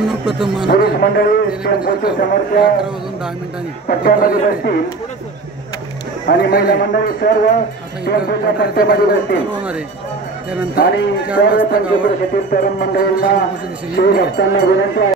मित्रांनो प्रथम पुरुष मंडळी टेम्पोच्या समोरच्या 10 मिनिटांनी पट्ट्यामध्ये बसतील आणि महिला मंडळी सर्व टेम्पोच्या पट्ट्यामध्ये बसतील आणि सर्व पंचक्रोशीतील तरुण मंडळींना शिवभक्तांना विनंती आहे.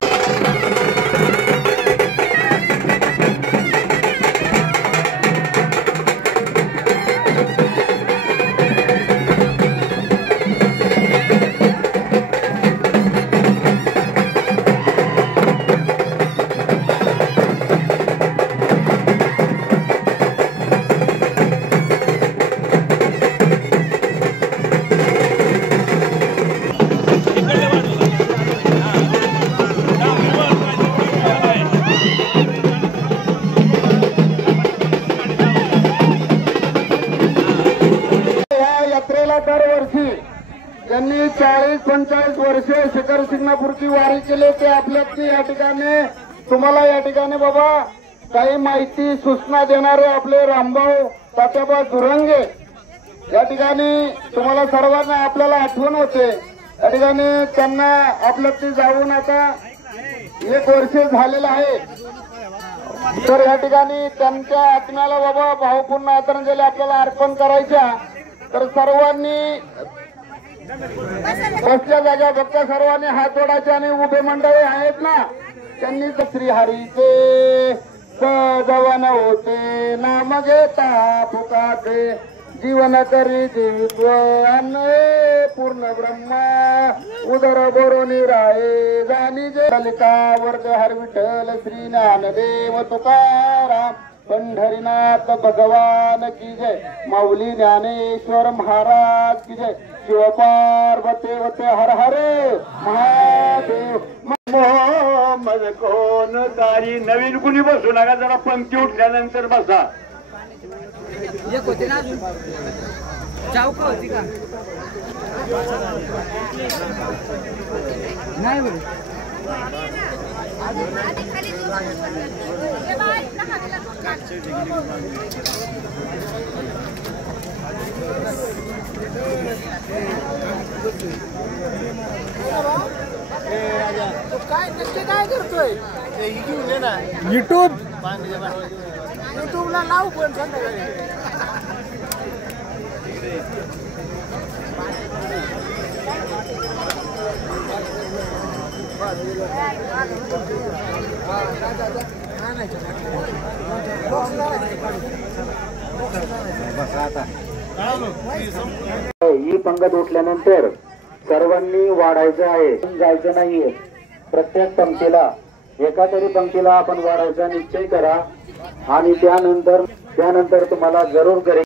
दरवर्षी ज्यांनी 40-45 वर्षे शिखर शिंगणापूरची वारी केली ते आपल्याची या ठिकाणी तुम्हाला या ठिकाणी बाबा काही माहिती सूचना देणारे आपले रामभाऊ तात्याबा दुरंगे या ठिकाणी तुम्हाला सर्वांना आपल्याला आठवण होते. या ठिकाणी त्यांना आपल्याची जाऊन आता 1 वर्ष झालेलं आहे. तर या ठिकाणी त्यांच्या आत्म्याला बाबा भावपूर्ण आदरांजली आपल्याला अर्पण करायच्या. तर सर्वांनी बसल्या जागा फक्त सर्वांनी हात जोडायचे आणि उभे मंडळी आहेत ना त्यांनी श्रीहरीचे सजवन होते नाम घेता फुकाते जीवन करी देवित्व अन्नये पूर्ण ब्रह्मा उदर बोरोनी राये जाणी जे ललिता वर्ग हर विठ्ठल श्री ज्ञानदेव तुकाराम पंढरीनाथ भगवान की जय माऊली ज्ञानेश्वर महाराज की जय शिवपार्वती वते हर हरे महादेव. मोहम्मद कोण दारी नवीन कुणी बसू नका जरा पंक्ती उठल्यानंतर बसा. होती ना चौका होती का नाही बरं काय नक्की काय करतोय युट्यूबला लावू पण संध्याकाळी ही पंगत उठल्यानंतर सर्वांनी वाढायचं आहे, जायचं नाहीये. प्रत्येक पंक्तीला एका तरी पंक्तीला आपण वाढायचा निश्चय करा आणि त्यानंतर तुम्हाला जरूर घरी